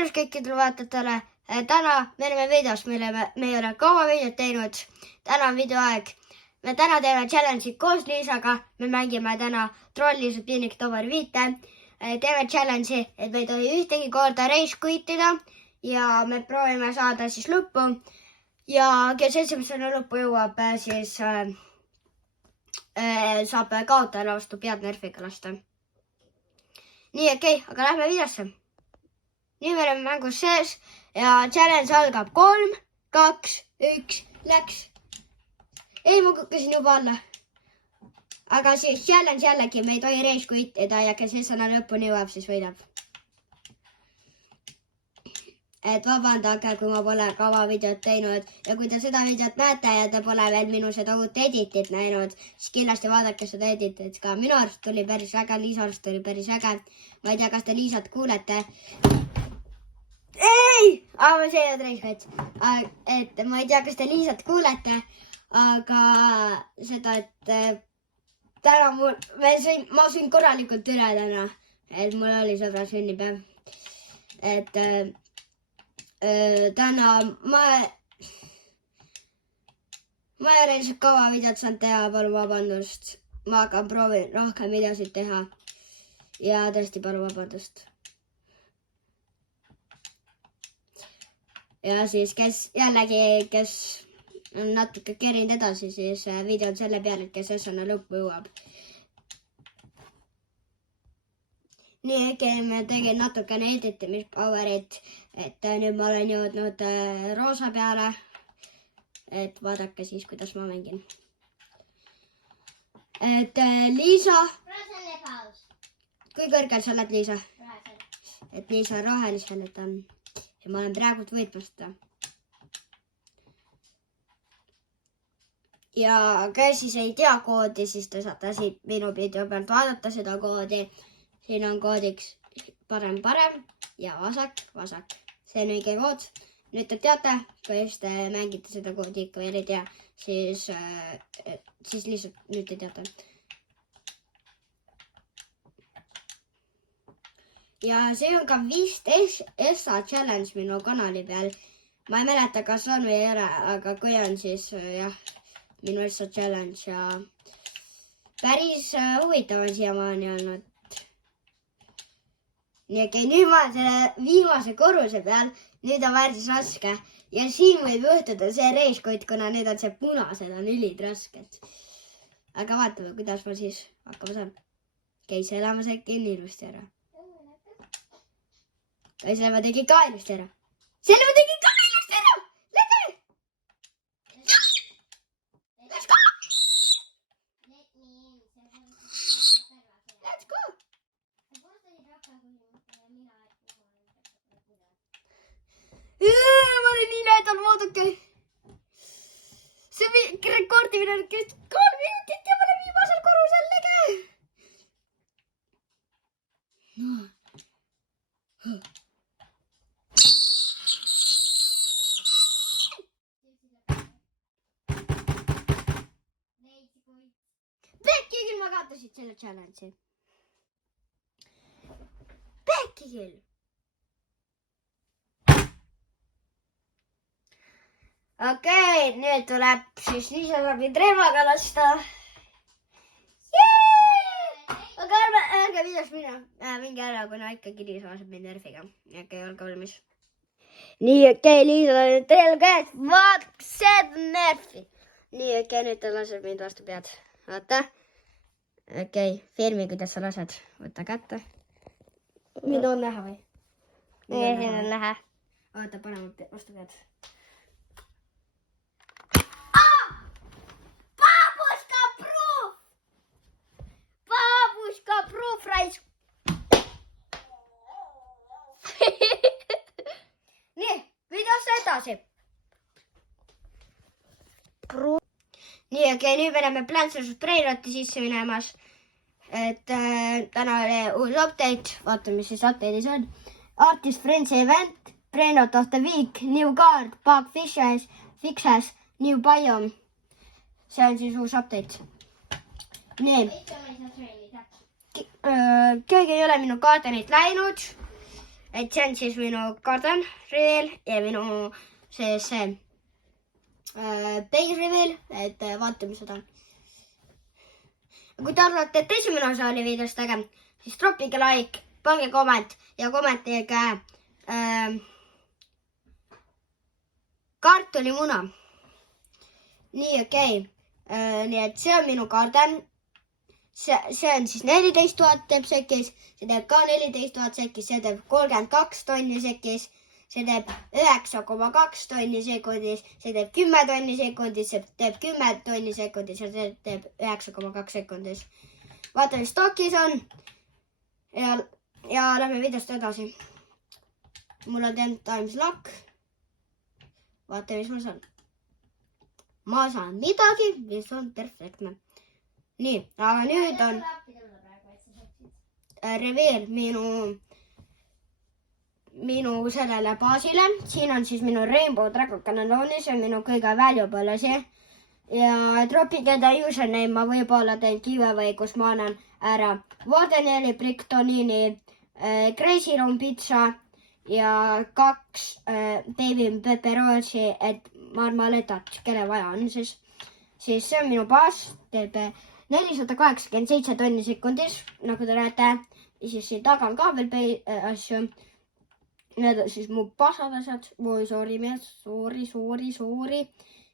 tervist kõikidele vaatajatele. Täna me oleme videos, me ei ole kaua videot teinud. Täna on videoaeg. Me täna teeme challenge'i koos Liisaga. Me mängime täna Trolli Piinik Tovar 5. Teeme challenge'i, et me ei tohi ühtegi korda reis kuitida ja me proovime saada siis lõppu. Ja kes esimesena lõppu jõuab, siis saab kaotajale vastu pead närviga lasta. Nii, okei, aga lähme videosse. Nii me oleme mängus sees ja challenge algab 3, 2, 1, läks. Ei, ma kukkasin juba alla. Aga siis challenge jällegi, me ei tohi reis kuitida ja kes esimesena lõpuni jõuab, siis võidab. Et vabandage, kui ma pole kava videot teinud ja kui te seda videot näete ja te pole veel minu seda uut editit näinud, siis kindlasti vaadake seda editit ka. Minu arust tuli päris äge, Liisa arust tuli päris äge. Ma ei tea, kas te Liisat kuulete. Ei! Ma see ei ole reiskats. Et ma ei tea, kas te Liisat kuulete, aga seda, et täna ma sõin korralikult üle täna, et mul oli sõbra sünnipäev. Et täna ma ei ole lihtsalt kaua videot saanud teha, palun vabandust. Ma hakkan proovin rohkem videosid teha ja tõesti palun vabandust. Ja siis kes on natuke kerinud edasi, siis video on selle peale, et kes esimene lõppu jõuab. Nii, me tegin natukene editimispowerit, et nüüd ma olen jõudnud roosa peale, et vaadake siis, kuidas ma mängin. Et Liisa, kui kõrgel sa oled, Liisa? Et Liisa rohelisel, et on. Ja ma olen praegu võitmas seda. Ja kes siis ei tea koodi, siis te saate siit minu video pealt vaadata seda koodi. Siin on koodiks parem ja vasak. See on õige kood. Nüüd te teate, kui just te mängite seda koodi ikka veel ei tea, siis lihtsalt nüüd te teate. Ja see on ka 15 ESA challenge minu kanali peal. Ma ei mäleta, kas on või ei ole, aga kui on, siis jah, minu ESA challenge ja päris huvitav on siiamaani olnud. Nii, okei, nüüd ma olen selle viimase korruse peal, nüüd on väärsis raske ja siin võib juhtuda see reiskoit, kuna nüüd on see punased on ülid rasked. Aga vaatame, kuidas ma siis hakkama saan. Okei, selle ma säkin ilusti ära. Okei, selle ma tegin ka ilusti ära. Lähme! Let's go! Let's go! Ma olin nii lähedal, vaadake. See rekordimine on 3 minutit ja ma olen viimasel korrusel lege. Pekki küll ma kaotasid selle challenge'i. Pekki küll. Okei, nüüd tuleb siis Liisa saab nüüd relvaga lasta. Aga ärge videost minge ära, kuna ikkagi Liisa laseb mind närviga. Okei, olge valmis. Nii, okei, Liisa on nüüd teil käes. Vaat see närvi. Nii, okei, nüüd ta laseb mind vastu pead. Vaata. Okei, filmi, kuidas sa lased. Võta kätte. Mind on näha või? Ei, siin on näha. Oota, paneme vastu pead. Proof raisk. Nii, videosse edasi. Nii, okei, nüüd me oleme Plants vs Brainrotti sisse minemas. Et täna oli uus update. Vaatame, mis siis update'is on. Artist Friends Event, Brainrot of the Week, New Card, Bug Fixes, New Biome. See on siis uus update. Nii. Keegi ei ole minu kaardenit läinud. et see on siis minu garden reveal ja minu see base reveal, et vaatame seda. Kui te arvate, et esimene osa oli videost äge, siis droppige like, pange komment ja kommentige kartulimuna. Nii, okei. Nii, et see on minu garden. See on siis 14 000 teeb sekis, see teeb ka 14 000 sekis, see teeb 32 tonni sekis, see teeb 9,2 tonni sekundis, see teeb 10 tonni sekundis, see teeb 10 tonni sekundis ja see teeb 9,2 sekundis. Vaata, mis stokis on. Ja lähme videost edasi. Mul on 10 times luck. Vaata, mis mul saan. Ma saan midagi, mis on perfektne. Nii, aga nüüd on reveal minu sellele baasile. Siin on siis minu Rainbow Dragon Cannononi, see on minu kõige valuable asi. Ja droppige enda username, ma võib-olla teen giveaway, kus ma annan ära Wardeneli, Brictonini, Crazy Room Pizza ja 2 baby pepperoni, et marmaletat, kelle vaja on siis. Siis see on minu baas, teeb 487 tonni sekundis, nagu te näete. Ja siis siin taga on ka veel asju. Need on siis mu pasad asjad. Voi, sorry mees, sorry.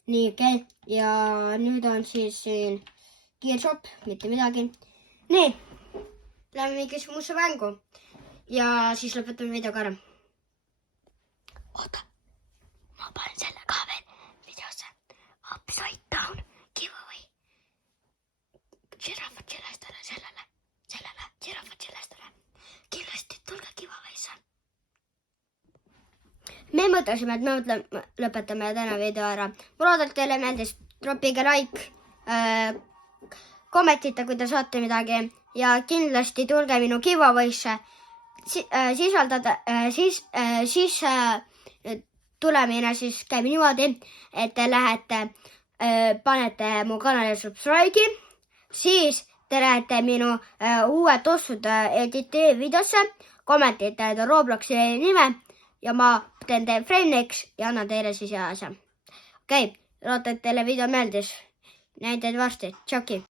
Nii, okei. Ja nüüd on siis siin gearshop, mitte midagi. Nii, lähme mingisuguse mängu. Ja siis lõpetame videoga ära. Oota, ma panen selle ka veel videosse. Upside down giveaway. Žirafad sellele. Kindlasti tulge giveaway'sse. Me mõtlesime, et me lõpetame täna video ära. Ma loodan, et teile meeldis. Droppige like, kommentite, kui te saate midagi. Ja kindlasti tulge minu giveaway'sse. Siis tulemine siis käib niimoodi, et te lähete, panete mu kanali subscribe'i. Siis te lähete minu uue tossud editi videosse, kommentite Robloxi nime ja ma teen teie friendiks ja annan teile siis hea asja. Okei, loodan, et teile video meeldis. Näiteid varsti. Tšauki!